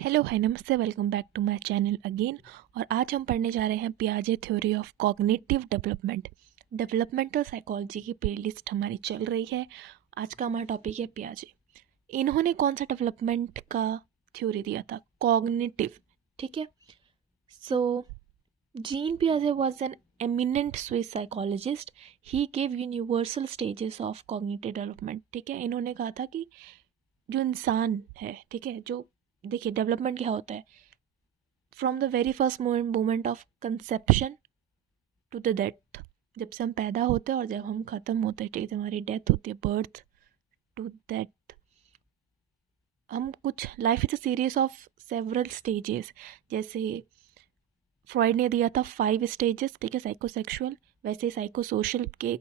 Hello hi नमस्ते, welcome back to my channel again. और आज हम पढ़ने जा रहे हैं पियाजे theory of cognitive development. Developmental psychology की प्लेलिस्ट हमारी चल रही है। आज का हमारा टॉपिक है पियाजे। इन्होंने कौन सा डेवलपमेंट का थ्योरी दिया था? कॉग्निटिव। ठीक है। सो जीन पियाजे was an eminent Swiss psychologist. He gave universal stages of cognitive development. ठीक है। इन्होंने कहा था कि जो इंसान है, ठीक है, जो देखिए डेवलपमेंट क्या होता है, from the very first moment of conception to the death. जब से हम पैदा होते हैं और जब हम ख़त्म होते हैं, ठीक है, हमारी डेथ होती है, बर्थ टू डेथ। हम कुछ life is a series of several stages. जैसे फ्रॉइड ने दिया था 5 स्टेजेस, ठीक है, साइकोसेक्सुअल। वैसे ही साइको सोशल के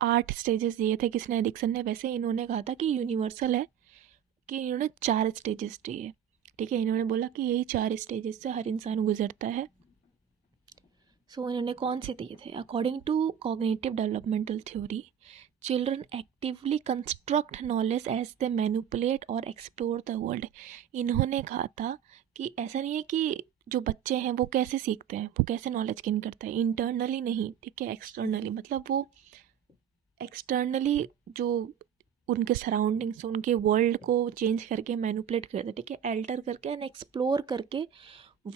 8 स्टेजेस दिए थे किसने, एरिक्सन ने। वैसे इन्होंने कहा था कि यूनिवर्सल है कि इन्होंने 4 स्टेजेस दिए। ठीक है, इन्होंने बोला कि यही 4 स्टेजेस से हर इंसान गुजरता है। सो इन्होंने कौन से दिए थे? According to cognitive developmental theory, children actively construct knowledge as they manipulate और एक्सप्लोर द वर्ल्ड। इन्होंने कहा था कि ऐसा नहीं है कि जो बच्चे हैं वो कैसे सीखते हैं, वो कैसे नॉलेज गेन करते हैं, इंटरनली नहीं, ठीक है, एक्सटर्नली। मतलब वो एक्सटर्नली जो उनके सराउंडिंग्स, उनके वर्ल्ड को चेंज करके मैनिपुलेट करते हैं, ठीक है, एल्टर करके एंड एक्सप्लोर करके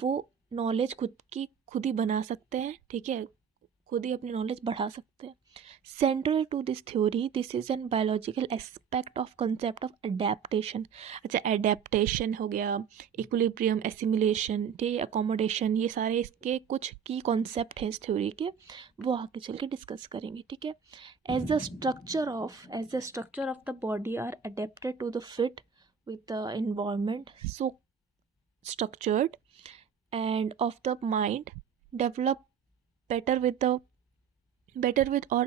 वो नॉलेज खुद ही बना सकते हैं। ठीक है, खुद ही अपनी नॉलेज बढ़ा सकते हैं। Central to this theory, this is an biological aspect of concept of adaptation. अच्छा, अडेप्टेशन हो गया, इक्विलिब्रियम, एसिमिलेशन, ठीक है, अकोमोडेशन, ये सारे इसके कुछ की कॉन्सेप्ट हैं इस थ्योरी के, वो आगे चल के डिस्कस करेंगे। ठीक है। As the structure of the body are adapted to the fit with the environment, so structured and of the mind develop better with or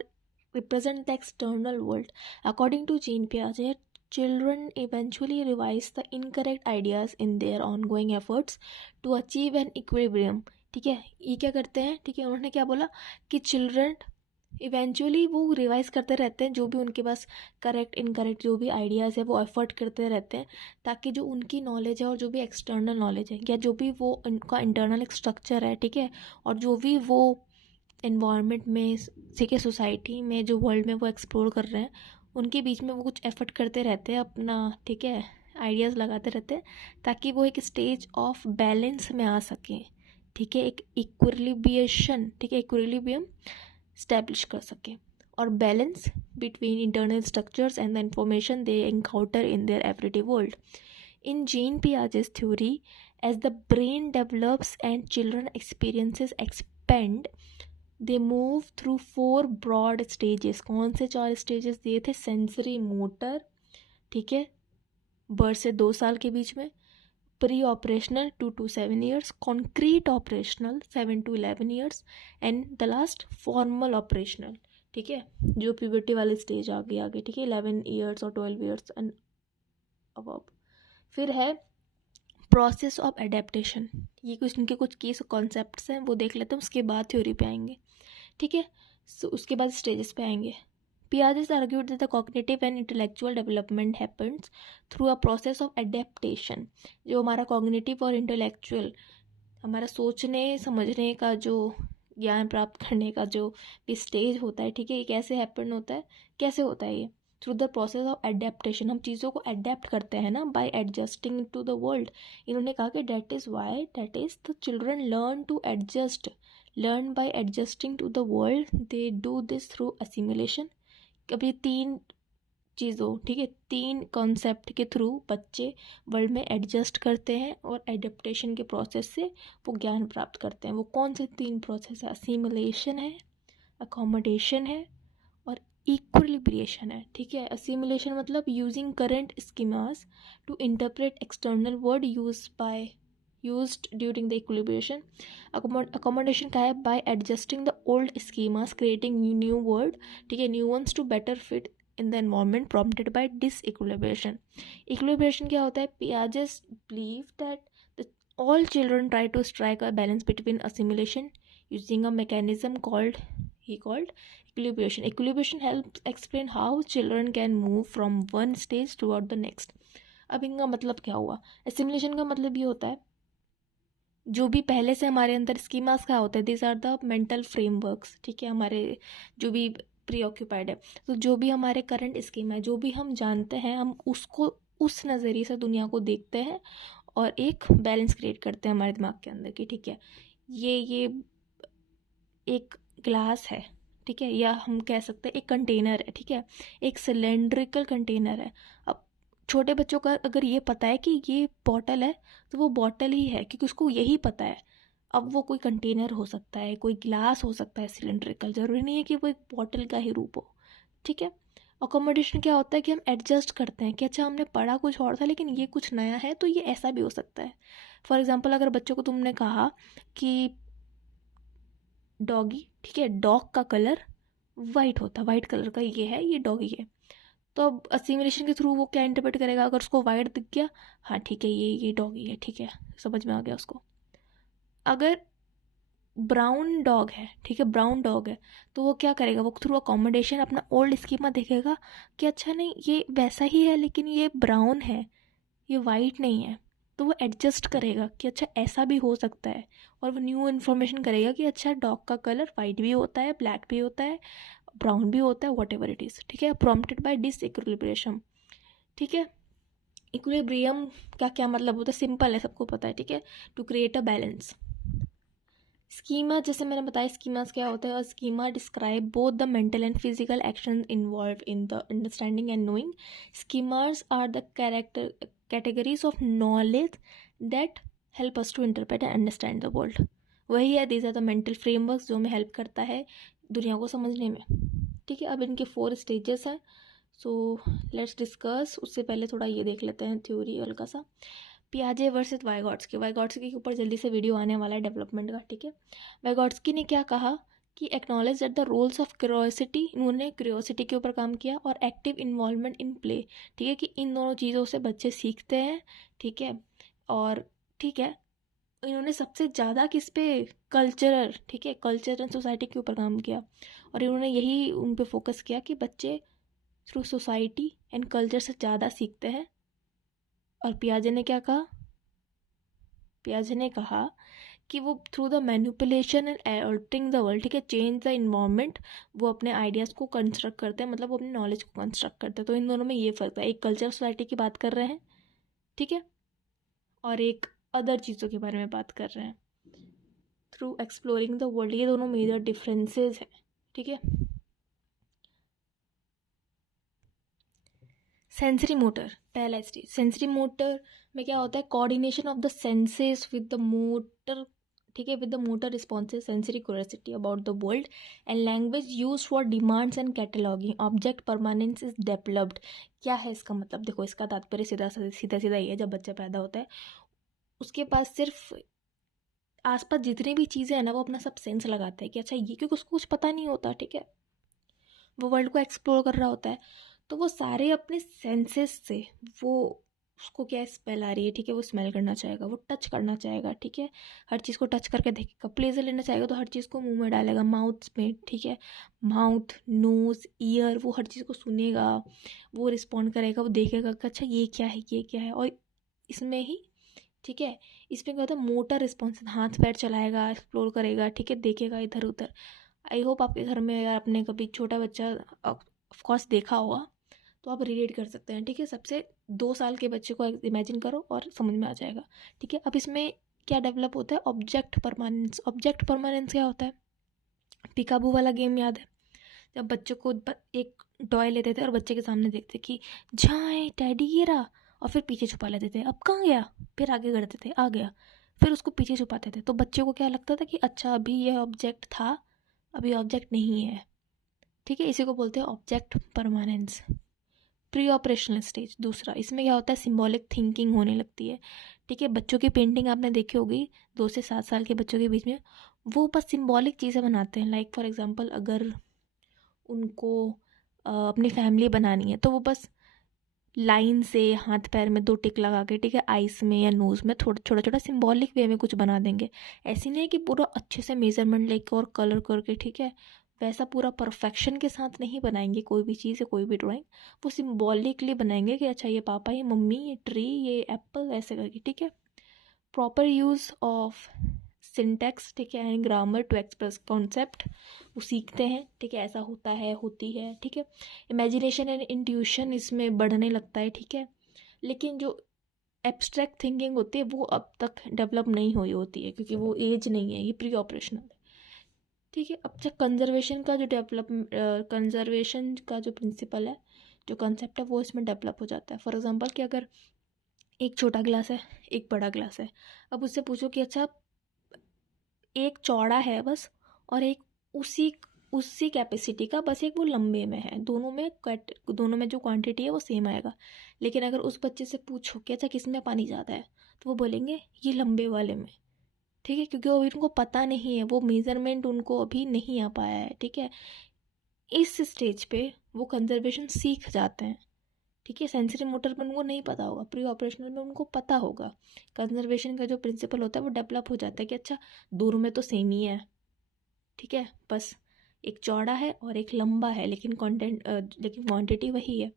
represent the external world. According to Jean Piaget, children eventually revise the incorrect ideas in their ongoing efforts to achieve an equilibrium. ठीक है, ये क्या करते हैं? ठीक है, उन्होंने क्या बोला कि चिल्ड्रन इवेंचुअली वो रिवाइज करते रहते हैं, जो भी उनके पास करेक्ट इनकरेक्ट जो भी आइडियाज़ है वो एफर्ट करते रहते हैं, ताकि जो उनकी नॉलेज है और जो भी एक्सटर्नल नॉलेज है या जो भी वो उनका इंटरनल स्ट्रक्चर है, ठीक है, और जो भी वो इन्वायरमेंट में, ठीक है, सोसाइटी में, जो वर्ल्ड में वो एक्सप्लोर कर रहे हैं, उनके बीच में वो कुछ एफर्ट करते रहते हैं अपना, ठीक है, आइडियाज़ लगाते रहते हैं, ताकि वो एक स्टेज ऑफ बैलेंस में आ सकें। ठीक है, एक इक्विलिब्रिएशन, ठीक है, इक्विलिब्रियम स्टैब्लिश कर सकें, और balance between internal structures and the information they encounter in their everyday world. In Jean Piaget's theory, as the brain develops and children experiences expand, they move through 4 broad stages. कौन से 4 stages दिए थे? Sensory motor, ठीक है, birth से 2 साल के बीच में, pre operational 2 to 7 years, concrete operational 7 to 11 years, and the last formal operational, ठीक है, जो प्यूबर्टी वाली स्टेज आ गई आगे, ठीक है, 11 years और 12 years एंड अबव। फिर है प्रोसेस ऑफ एडेप्टेशन। ये कुछ इनके कुछ की कॉन्सेप्ट्स हैं, वो देख लेते हैं, उसके बाद थ्योरी पे आएंगे। ठीक है, सो उसके बाद स्टेजेस पे आएंगे। Piaget argued that the cognitive and intellectual development happens through a process of adaptation. जो हमारा cognitive और intellectual, हमारा सोचने समझने का, जो ज्ञान प्राप्त करने का जो भी स्टेज होता है, ठीक है, ये कैसे हैपन होता है, कैसे होता है ये? Through the process of adaptation. हम चीज़ों को अडेप्ट करते हैं ना, by adjusting to the world. इन्होंने कहा कि that is the children learn to adjust, learn by adjusting to the world, they do this through assimilation. अब ये 3 चीज़ों, ठीक है, 3 कॉन्सेप्ट के थ्रू बच्चे वर्ल्ड में एडजस्ट करते हैं और एडेप्टेशन के प्रोसेस से वो ज्ञान प्राप्त करते हैं। वो कौन से 3 प्रोसेस है? असिमिलेशन है, अकोमोडेशन है और इक्विलिब्रिएशन है। ठीक है, असिमिलेशन मतलब using current schemas to interpret external word used during the equilibration. Accommodation का है by adjusting the old schemas, creating new word, ठीक है, new ones to better fit in the environment prompted by disequilibration. Equilibration क्या होता है? Piaget believed that all children try to strike a balance between assimilation using a mechanism called equilibration. Equilibration helps explain how children can move from one stage toward the next. अब इनका मतलब क्या हुआ? Assimilation का मतलब ये होता है जो भी पहले से हमारे अंदर स्कीमास क्या होते हैं, this are the mental frameworks, ठीक है, हमारे जो भी प्री ऑक्यूपाइड है, तो जो भी हमारे करंट स्कीम है, जो भी हम जानते हैं, हम उसको उस नज़रिए से दुनिया को देखते हैं और एक बैलेंस क्रिएट करते हैं हमारे दिमाग के अंदर कि ठीक है, ये एक ग्लास है, ठीक है, या हम कह सकते हैं एक कंटेनर है, ठीक है, एक सिलेंड्रिकल कंटेनर है। अब छोटे बच्चों का अगर ये पता है कि ये बॉटल है तो वो बॉटल ही है, क्योंकि उसको यही पता है। अब वो कोई कंटेनर हो सकता है, कोई ग्लास हो सकता है सिलेंड्रिकल, ज़रूरी नहीं है कि वो एक बॉटल का ही रूप हो, ठीक है। अकोमोडेशन क्या होता है कि हम एडजस्ट करते हैं कि अच्छा हमने पढ़ा कुछ और था लेकिन ये कुछ नया है तो ये ऐसा भी हो सकता है। फॉर एग्जाम्पल अगर बच्चों को तुमने कहा कि डॉगी, ठीक है, डॉग का कलर वाइट होता, वाइट कलर का ये है, ये डॉगी है, तो अब असिमुलेशन के थ्रू वो क्या इंटरप्रेट करेगा? अगर उसको वाइट दिख गया, हाँ ठीक है, ये डॉगी है, ठीक है, समझ में आ गया उसको। अगर ब्राउन डॉग है, ठीक है, ब्राउन डॉग है, तो वो क्या करेगा? वो थ्रू अकोमोडेशन अपना ओल्ड स्कीमा देखेगा कि अच्छा नहीं ये वैसा ही है लेकिन ये ब्राउन है, ये वाइट नहीं है, तो वो एडजस्ट करेगा कि अच्छा ऐसा भी हो सकता है, और वो न्यू इन्फॉर्मेशन करेगा कि अच्छा डॉग का कलर वाइट भी होता है, ब्लैक भी होता है, ब्राउन भी होता है, वॉट एवर इट इज़, ठीक है। प्रॉम्प्टेड बाय डिसइक्विलिब्रियम, ठीक है। इक्विलिब्रियम का क्या मतलब होता है? सिंपल है, सबको पता है, ठीक है, to create a balance. Schema, जैसे मैंने बताया स्कीमास क्या होता है, और schema describe both the mental and physical action involve in the understanding and knowing. Schemas are the categories of knowledge that help us to interpret and understand the world. वही है, these are the mental frameworks जो हमें help करता है दुनिया को समझने में, ठीक है। अब इनके 4 स्टेजेस हैं, सो लेट्स डिस्कस। उससे पहले थोड़ा ये देख लेते हैं थ्योरी हल्का सा। पियाजे वर्सेस वाइगॉट्स्की के ऊपर जल्दी से वीडियो आने वाला है डेवलपमेंट का, ठीक है। वाइगॉट्स्की ने क्या कहा कि acknowledge that the roles of curiosity, इन्होंने क्यूरियोसिटी के ऊपर काम किया, और एक्टिव इन्वॉल्वमेंट इन प्ले, ठीक है, कि इन दोनों चीज़ों से बच्चे सीखते हैं, ठीक है। और ठीक है, इन्होंने सबसे ज़्यादा किस पे? कल्चरल, ठीक है, कल्चर एंड सोसाइटी के ऊपर काम किया, और इन्होंने यही उन पे फोकस किया कि बच्चे थ्रू सोसाइटी एंड कल्चर से ज़्यादा सीखते हैं। और पियाजे ने क्या कहा? पियाजे ने कहा कि वो through the manipulation and altering the world, ठीक है, चेंज द इन्वायरमेंट, वो अपने आइडियाज़ को कंस्ट्रक्ट करते हैं, मतलब वो अपनी नॉलेज को कंस्ट्रक्ट करते हैं। तो इन दोनों में ये फ़र्क है, एक कल्चर सोसाइटी की बात कर रहे हैं, ठीक है, और एक अदर चीज़ों के बारे में बात कर रहे हैं थ्रू एक्सप्लोरिंग द वर्ल्ड। ये दोनों मेजर डिफरेंसेस हैं, ठीक है। सेंसरी मोटर, पहला स्टेज। सेंसरी मोटर में क्या होता है? Coordination of the senses with the motor, ठीक है, with the motor responses, sensory curiosity about the world and language use for demands and cataloguing, object permanence is developed. क्या है इसका मतलब? देखो, इसका तात्पर्य सीधा सीधा सीधा ही है, जब बच्चा पैदा होता है उसके पास सिर्फ आसपास जितनी भी चीज़ें हैं ना, वो अपना सब सेंस लगाता है कि अच्छा ये, क्योंकि उसको कुछ पता नहीं होता, ठीक है, वो वर्ल्ड को एक्सप्लोर कर रहा होता है, तो वो सारे अपने सेंसेस से वो उसको क्या स्मेल आ रही है, ठीक है, वो स्मेल करना चाहेगा, वो टच करना चाहेगा, ठीक है, हर चीज़ को टच करके देखेगा, प्लेजर लेना चाहेगा तो हर चीज़ को मुंह में डालेगा, माउथ में, ठीक है, माउथ, नोज, ईयर, वो हर चीज़ को सुनेगा, वो रिस्पॉन्ड करेगा, वो देखेगा कि अच्छा ये क्या है, ये क्या है। और इसमें ही, ठीक है, इसमें क्या होता है? मोटर रिस्पॉन्स, हाथ पैर चलाएगा, एक्सप्लोर करेगा, ठीक है, देखेगा इधर उधर। आई होप आपके घर में अगर आपने कभी छोटा बच्चा ऑफकोर्स देखा होगा तो आप रिलेट कर सकते हैं, ठीक है। सबसे 2 साल के बच्चे को इमेजिन करो और समझ में आ जाएगा, ठीक है। अब इसमें क्या डेवलप होता है? Object permanence. ऑब्जेक्ट परमानेंस क्या होता है? पिकाबू वाला गेम याद है? जब बच्चों को एक टॉय लेते थे और बच्चे के सामने देखते कि जाए टैडी ये रहा, और फिर पीछे छुपा लेते थे, अब कहाँ गया, फिर आगे करते थे, आ गया, फिर उसको पीछे छुपाते थे, तो बच्चे को क्या लगता था कि अच्छा अभी ये ऑब्जेक्ट था, अभी ऑब्जेक्ट नहीं है, ठीक है। इसी को बोलते हैं object permanence. Pre operational stage दूसरा, इसमें क्या होता है? सिंबॉलिक थिंकिंग होने लगती है, ठीक है। बच्चों की पेंटिंग आपने देखी होगी, 2 से 7 साल के बच्चों के बीच में वो बस सिंबॉलिक चीज़ें बनाते हैं। लाइक फॉर एग्जांपल, अगर उनको अपनी फैमिली बनानी है तो वो बस लाइन से हाथ पैर में 2 टिक लगा के, ठीक है, आइस में या नोज़ में थोड़ा छोटा छोटा सिंबॉलिक वे में कुछ बना देंगे। ऐसी नहीं है कि पूरा अच्छे से मेजरमेंट लेके और कलर करके, ठीक है, वैसा पूरा परफेक्शन के साथ नहीं बनाएंगे कोई भी चीज़ या कोई भी ड्राइंग, वो सिम्बॉलिकली बनाएंगे कि अच्छा ये पापा, ये मम्मी, ये ट्री, ये एप्पल, ऐसे करके, ठीक है। प्रॉपर यूज़ ऑफ सिंटैक्स, ठीक है, and grammar to express concept, वो सीखते हैं, ठीक है, ऐसा होता है, होती है, ठीक है। इमेजिनेशन एंड इंट्यूशन इसमें बढ़ने लगता है, ठीक है। लेकिन जो एब्स्ट्रैक्ट थिंकिंग होती है वो अब तक डेवलप नहीं हुई होती है, क्योंकि वो एज नहीं है, ये प्री ऑपरेशनल है, ठीक है। अब तक कंजर्वेशन का जो कंजर्वेशन का जो प्रिंसिपल है, जो कंसेप्ट है, वो इसमें डेवलप हो जाता है। फॉर एग्जांपल कि अगर एक छोटा ग्लास है, एक बड़ा ग्लास है, अब उससे पूछो कि अच्छा एक चौड़ा है बस, और एक उसी उसी कैपेसिटी का, बस एक वो लंबे में है, दोनों में जो क्वांटिटी है वो सेम आएगा। लेकिन अगर उस बच्चे से पूछो कि अच्छा किस में पानी ज़्यादा है, तो वो बोलेंगे ये लंबे वाले में, ठीक है, क्योंकि वो अभी उनको पता नहीं है, वो मेज़रमेंट उनको अभी नहीं आ पाया है, ठीक है। इस स्टेज पे वो कंजर्वेशन सीख जाते हैं, ठीक है। सेंसरी मोटर में उनको नहीं पता होगा, प्री ऑपरेशनल में उनको पता होगा। कंजर्वेशन का जो प्रिंसिपल होता है वो डेवलप हो जाता है कि अच्छा दोनों में तो सेम ही है, ठीक है, बस एक चौड़ा है और एक लंबा है, लेकिन क्वांटिटी वही है।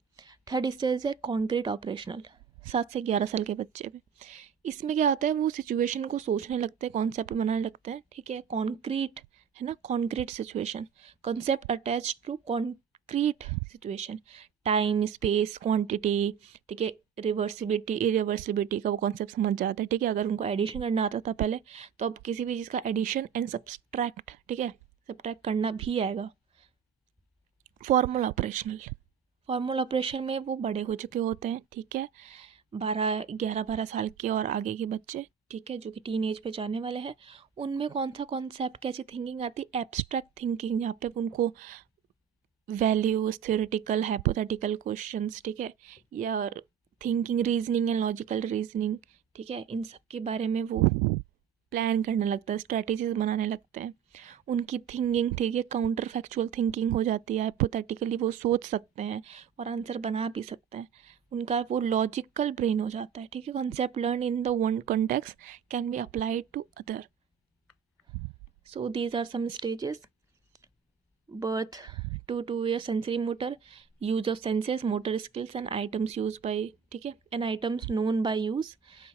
थर्ड स्टेज है कॉन्क्रीट ऑपरेशनल, 7 से 11 साल के बच्चे में। इसमें क्या होता है, वो सिचुएशन को सोचने लगते हैं, कॉन्सेप्ट बनाने लगते हैं, ठीक है। कॉन्क्रीट है ना, concrete situation, concept attach to concrete situation, time, space, quantity, ठीक है। रिवर्सिबिलिटी, इरिवर्सिबिलिटी का वो कॉन्सेप्ट समझ जाता है, ठीक है। अगर उनको एडिशन करना आता था पहले, तो अब किसी भी चीज़ का एडिशन एंड सब्सट्रैक्ट, ठीक है, सब्ट्रैक्ट करना भी आएगा। फॉर्मल ऑपरेशन में वो बड़े हो चुके होते हैं, ठीक है, 11-12 साल के और आगे के बच्चे, ठीक है, जो कि टीन एज पे जाने वाले हैं। उनमें कौन सा कॉन्सेप्ट, कैसी थिंकिंग आती है, एब्स्ट्रैक्ट थिंकिंग, जहाँ पे उनको वैल्यूज, थ्योरेटिकल, हाइपोथेटिकल क्वेश्चंस, ठीक है, या thinking, reasoning and logical reasoning, ठीक है, इन सब के बारे में वो प्लान करने लगता है, स्ट्रैटेजीज बनाने लगते हैं। उनकी थिंकिंग, ठीक है, काउंटर फैक्चुअल थिंकिंग हो जाती है, हाइपोथेटिकली वो सोच सकते हैं और आंसर बना भी सकते हैं। उनका वो लॉजिकल ब्रेन हो जाता है, ठीक है। Concept learn in the one context can be applied to other. So these are some stages: birth to 2 year sensory motor, use of senses, motor skills and items used by, ठीक है, and items known by use,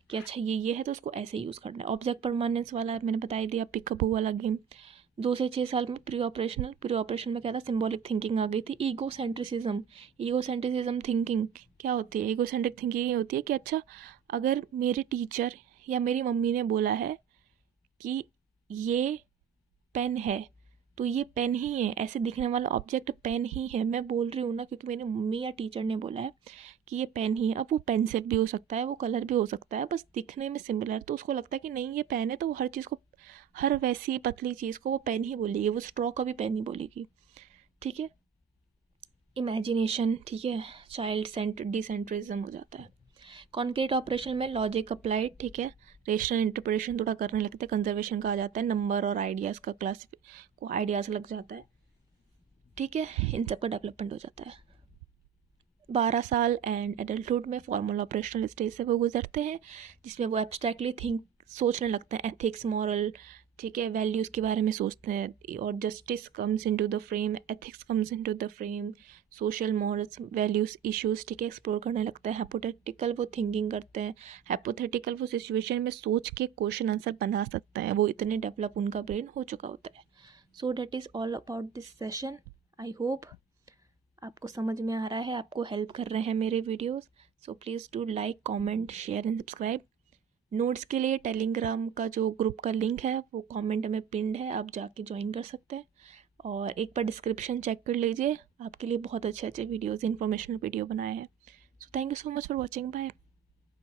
कि अच्छा ये है तो उसको ऐसे use करना है। ऑब्जेक्ट परमानेंस वाला मैंने बता ही दिया, पिकअप वाला गेम। 2 से 6 साल में प्री ऑपरेशन में क्या था, सिम्बॉलिक थिंकिंग आ गई थी। ईगो सेंट्रिसिज्म थिंकिंग क्या होती है, ईगो सेंट्रिक थिंकिंग ये होती है कि अच्छा अगर मेरे टीचर या मेरी मम्मी ने बोला है कि ये पेन है, तो ये पेन ही है, ऐसे दिखने वाला ऑब्जेक्ट पेन ही है, मैं बोल रही हूँ ना क्योंकि मेरी मम्मी या टीचर ने बोला है कि ये पेन ही है। अब वो पेंसिल भी हो सकता है, वो कलर भी हो सकता है, बस दिखने में सिमिलर, तो उसको लगता है कि नहीं ये पेन है, तो वो हर चीज़ को, हर वैसी पतली चीज़ को वो पेन ही बोलेगी, वो स्ट्रॉ का भी पेन ही बोलेगी, ठीक है। इमेजिनेशन, ठीक है, चाइल्ड डिसेंट्रिज्म हो जाता है। कॉन्क्रीट ऑपरेशन में लॉजिक अप्लाइड, ठीक है, रेशनल इंटरप्रिटेशन थोड़ा करने लगते हैं, कंजर्वेशन का आ जाता है, नंबर और आइडियाज़ का को आइडियाज़ लग जाता है, ठीक है, इन सब का डेवलपमेंट हो जाता है। 12 साल एंड एडल्टहुड में फॉर्मल ऑपरेशनल स्टेज से वो गुजरते हैं, जिसमें वो एब्स्ट्रैक्टली सोचने लगते हैं, एथिक्स, मॉरल, ठीक है, वैल्यूज़ के बारे में सोचते हैं, और justice comes into the frame, ethics comes into the frame, social morals, values, issues, ठीक है, एक्सप्लोर करने लगता है। हाइपोथेटिकल वो थिंकिंग करते हैं, हाइपोथेटिकल वो सिचुएशन में सोच के क्वेश्चन आंसर बना सकते हैं, वो इतने डेवलप उनका ब्रेन हो चुका होता है। So that is all about this session. I hope आपको समझ में आ रहा है, आपको हेल्प कर रहे हैं मेरे videos. So please do like, comment, share and subscribe. Notes के लिए टेलीग्राम का जो ग्रुप का लिंक है वो कमेंट में पिन्ड है, आप जाके ज्वाइन कर सकते हैं, और एक बार डिस्क्रिप्शन चेक कर लीजिए, आपके लिए बहुत अच्छे वीडियोज़, इन्फॉर्मेशनल वीडियो बनाए हैं। So thank you so much for watching, bye.